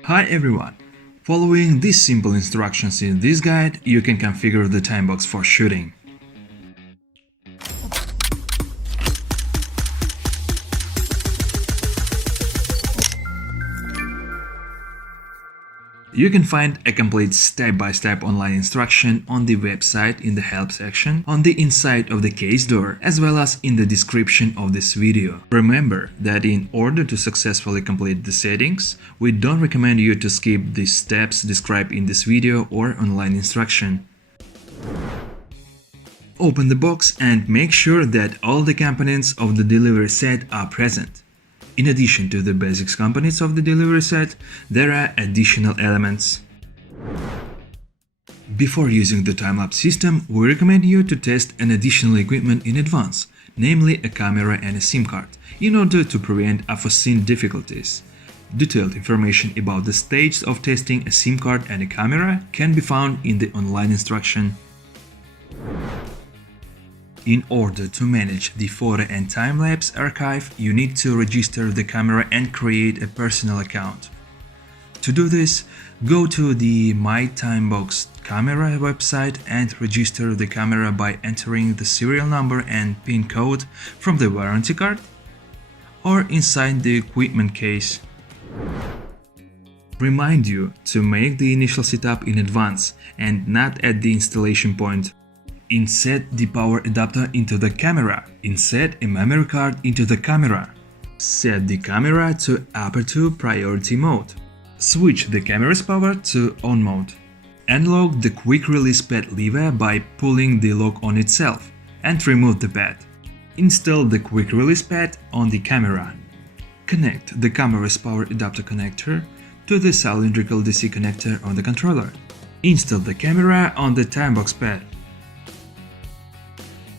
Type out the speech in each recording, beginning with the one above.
Hi everyone! Following these simple instructions in this guide, you can configure the timebox for shooting. You can find a complete step-by-step online instruction on the website in the help section, on the inside of the case door, as well as in the description of this video. Remember that in order to successfully complete the settings, we don't recommend you to skip the steps described in this video or online instruction. Open the box and make sure that all the components of the delivery set are present. In addition to the basic components of the delivery set, there are additional elements. Before using the time-lapse system, we recommend you to test an additional equipment in advance, namely a camera and a SIM card, in order to prevent unforeseen difficulties. Detailed information about the stages of testing a SIM card and a camera can be found in the online instruction. In order to manage the photo and time-lapse archive, you need to register the camera and create a personal account. To do this, go to the My Timebox Camera website and register the camera by entering the serial number and PIN code from the warranty card or inside the equipment case. Remind you to make the initial setup in advance and not at the installation point. Insert the power adapter into the camera. Insert a memory card into the camera. Set the camera to aperture priority mode. Switch the camera's power to on mode. Unlock the quick release pad lever by pulling the lock on itself and remove the pad. Install the quick release pad on the camera. Connect the camera's power adapter connector to the cylindrical DC connector on the controller. Install the camera on the timebox pad.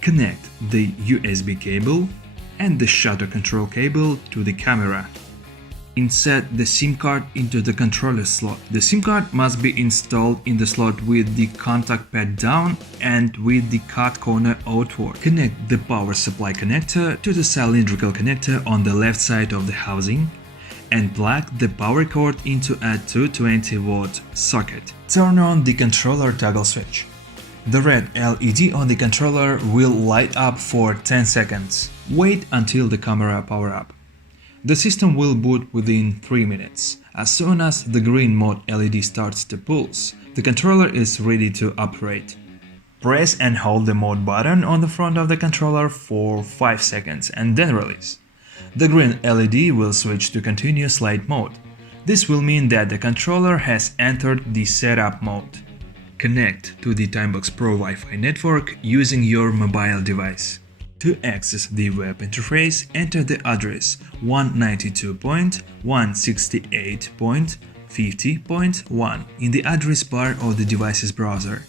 Connect the USB cable and the shutter control cable to the camera. Insert the SIM card into the controller slot. The SIM card must be installed in the slot with the contact pad down and with the card corner outward. Connect the power supply connector to the cylindrical connector on the left side of the housing and plug the power cord into a 220-watt socket. Turn on the controller toggle switch. The red LED on the controller will light up for 10 seconds. Wait until the camera power up. The system will boot within 3 minutes. As soon as the green mode LED starts to pulse, the controller is ready to operate. Press and hold the mode button on the front of the controller for 5 seconds and then release. The green LED will switch to continuous light mode. This will mean that the controller has entered the setup mode. Connect to the Timebox Pro Wi-Fi network using your mobile device. To access the web interface, enter the address 192.168.50.1 in the address bar of the device's browser,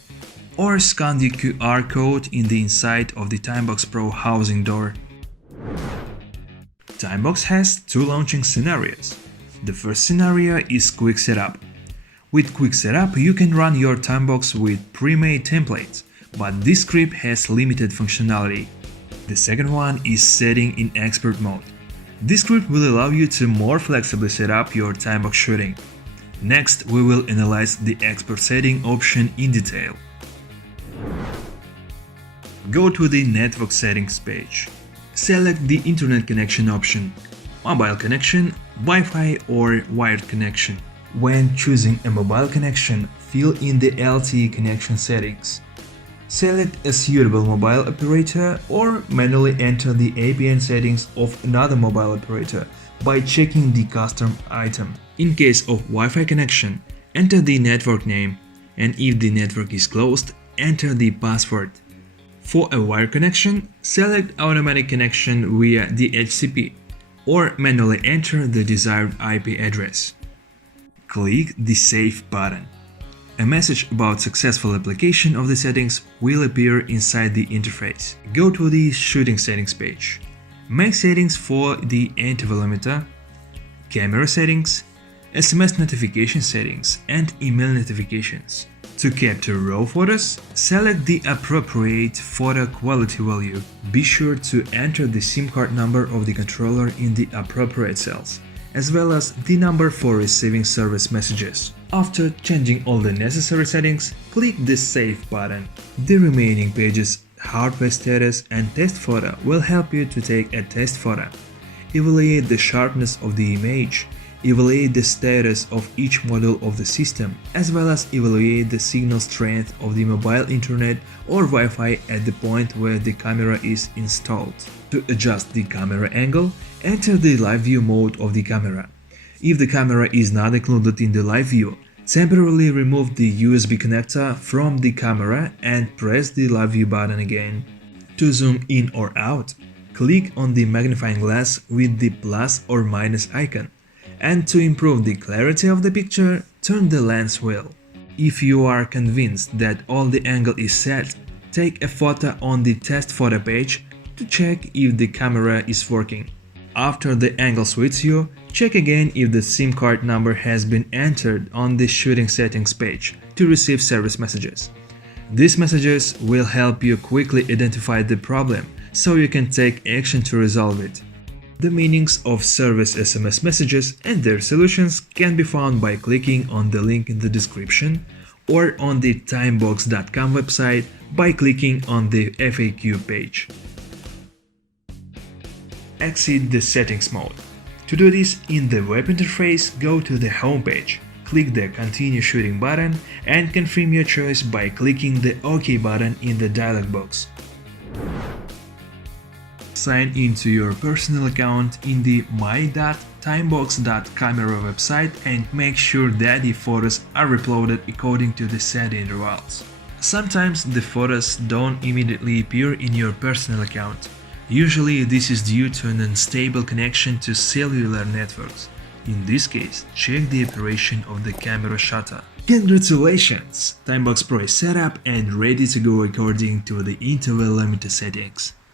or scan the QR code in the inside of the Timebox Pro housing door. Timebox has two launching scenarios. The first scenario is Quick Setup. With Quick Setup, you can run your timebox with pre-made templates, but this script has limited functionality. The second one is Setting in Expert mode. This script will allow you to more flexibly set up your timebox shooting. Next, we will analyze the Expert setting option in detail. Go to the Network Settings page. Select the Internet connection option, mobile connection, Wi-Fi or wired connection. When choosing a mobile connection, fill in the LTE connection settings. Select a suitable mobile operator or manually enter the APN settings of another mobile operator by checking the custom item. In case of Wi-Fi connection, enter the network name, and if the network is closed, enter the password. For a wired connection, select automatic connection via DHCP or manually enter the desired IP address. Click the Save button. A message about successful application of the settings will appear inside the interface. Go to the Shooting Settings page. Make settings for the intervalometer, camera settings, SMS notification settings, and email notifications. To capture RAW photos, select the appropriate photo quality value. Be sure to enter the SIM card number of the controller in the appropriate cells as well as the number for receiving service messages. After changing all the necessary settings, click the Save button. The remaining pages, hardware status and test photo will help you to take a test photo. Evaluate the sharpness of the image. Evaluate the status of each module of the system, as well as evaluate the signal strength of the mobile internet or Wi-Fi at the point where the camera is installed. To adjust the camera angle, enter the live view mode of the camera. If the camera is not included in the live view, temporarily remove the USB connector from the camera and press the live view button again. To zoom in or out, click on the magnifying glass with the plus or minus icon. And to improve the clarity of the picture, turn the lens wheel. If you are convinced that all the angle is set, take a photo on the test photo page to check if the camera is working. After the angle suits you, check again if the SIM card number has been entered on the shooting settings page to receive service messages. These messages will help you quickly identify the problem so you can take action to resolve it. The meanings of service SMS messages and their solutions can be found by clicking on the link in the description or on the timebox.com website by clicking on the FAQ page. Exit the settings mode. To do this, in the web interface, go to the home page, click the Continue Shooting button and confirm your choice by clicking the OK button in the dialog box. Sign into your personal account in the my.timebox.camera website and make sure that the photos are uploaded according to the set intervals. Sometimes the photos don't immediately appear in your personal account. Usually this is due to an unstable connection to cellular networks. In this case, check the operation of the camera shutter. Congratulations! Timebox Pro is set up and ready to go according to the interval limiter settings.